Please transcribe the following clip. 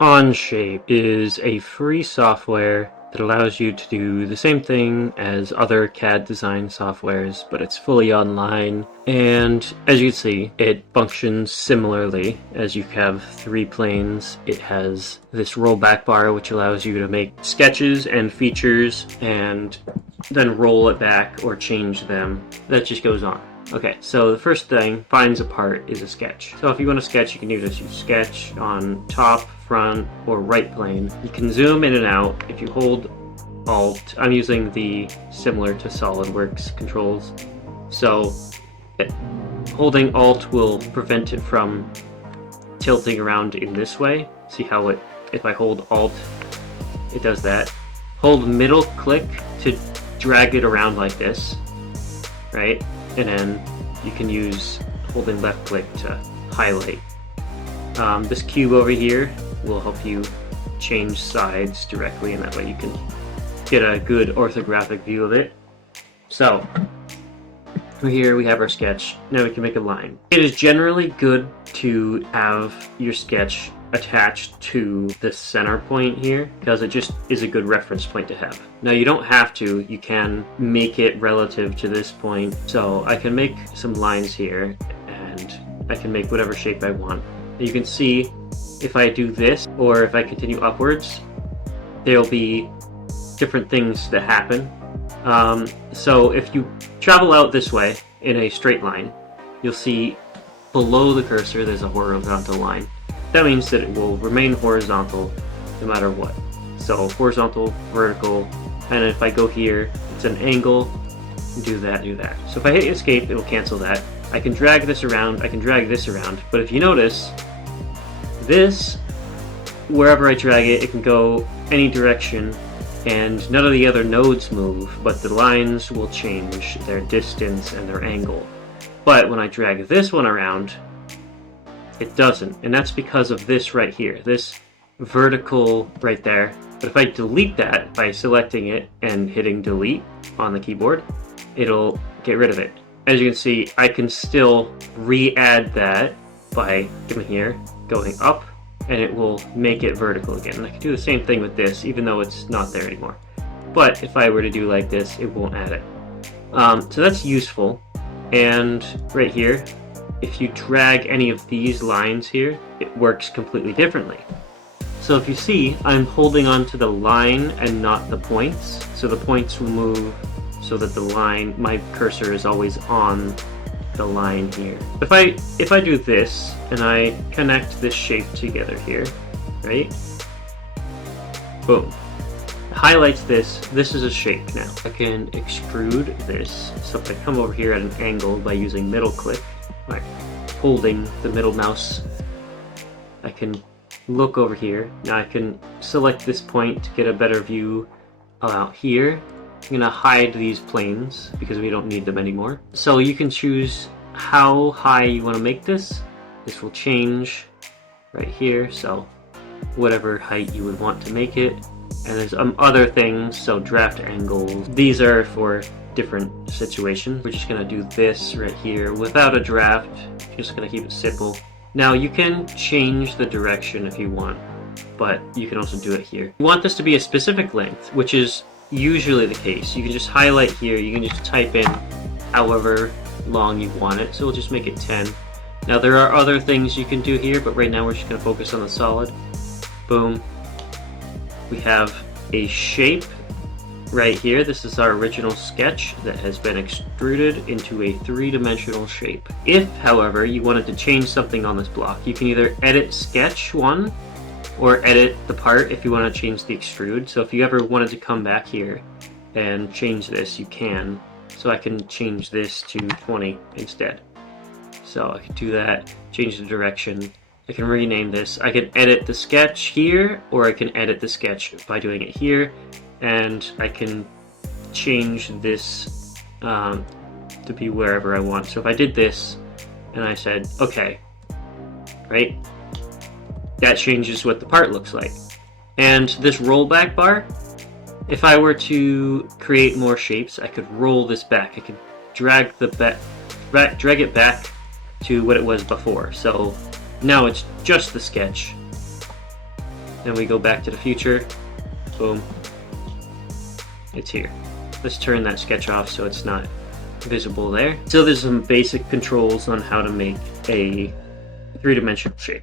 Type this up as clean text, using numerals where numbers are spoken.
Onshape is a free software that allows you to do the same thing as other CAD design softwares, but it's fully online. And as you can see, it functions similarly. As you have 3 planes, it has this rollback bar which allows you to make sketches and features and then roll it back or change them. That just goes on. Okay, so the first thing, finds a part, is a sketch. So if you want to sketch, you can either use sketch on top, front, or right plane. You can zoom in and out. If you hold Alt, I'm using the similar to SolidWorks controls. So holding Alt will prevent it from tilting around in this way. See how if I hold Alt, it does that. Hold middle click to drag it around like this, right? And then you can use holding left click to highlight. This cube over here will help you change sides directly, and that way you can get a good orthographic view of it. So here we have our sketch. Now we can make a line. It is generally good to have your sketch attached to the center point here because it just is a good reference point to have. Now you don't have to, you can make it relative to this point. So I can make some lines here and I can make whatever shape I want. You can see if I do this or if I continue upwards, there'll be different things that happen. So if you travel out this way in a straight line, you'll see below the cursor there's a horizontal line. That means that it will remain horizontal no matter what. So horizontal, vertical, and if I go here, it's an angle, do that. So if I hit escape, it'll cancel that. I can drag this around, I can drag this around, but if you notice, this, wherever I drag it, it can go any direction, and none of the other nodes move, but the lines will change their distance and their angle. But when I drag this one around, it doesn't, and that's because of this right here, this vertical right there. But if I delete that by selecting it and hitting delete on the keyboard, it'll get rid of it. As you can see, I can still re-add that by coming here, going up, and it will make it vertical again. And I can do the same thing with this, even though it's not there anymore. But if I were to do like this, it won't add it. So that's useful. And right here, if you drag any of these lines here, it works completely differently. So if you see, I'm holding on to the line and not the points. So the points will move so that the line, my cursor is always on the line here. If I do this and I connect this shape together here, right? Boom. Highlights this. This is a shape now. I can extrude this. So if I come over here at an angle by using middle click, like holding the middle mouse, I can look over here. Now I can select this point to get a better view out here. I'm going to hide these planes because we don't need them anymore. So you can choose how high you want to make this. This will change right here, so whatever height you would want to make it. And there's other things, so draft angles. These are for different situations. We're just going to do this right here without a draft. Just going to keep it simple. Now you can change the direction if you want, but you can also do it here. You want this to be a specific length, which is usually the case. You can just highlight here, you can just type in however long you want it, so we'll just make it 10. Now there are other things you can do here, but right now we're just going to focus on the solid. Boom. We have a shape right here. This is our original sketch that has been extruded into a 3-dimensional shape. If, however, you wanted to change something on this block, you can either edit sketch 1 or edit the part if you want to change the extrude. So if you ever wanted to come back here and change this, you can. So I can change this to 20 instead. So I can do that, change the direction. I can rename this. I can edit the sketch here, or I can edit the sketch by doing it here. And I can change this to be wherever I want. So if I did this and I said, okay, right? That changes what the part looks like. And this rollback bar, if I were to create more shapes, I could roll this back. I could drag drag it back to what it was before. So now it's just the sketch. Then we go back to the future. Boom. It's here. Let's turn that sketch off so it's not visible there. So there's some basic controls on how to make a three-dimensional shape.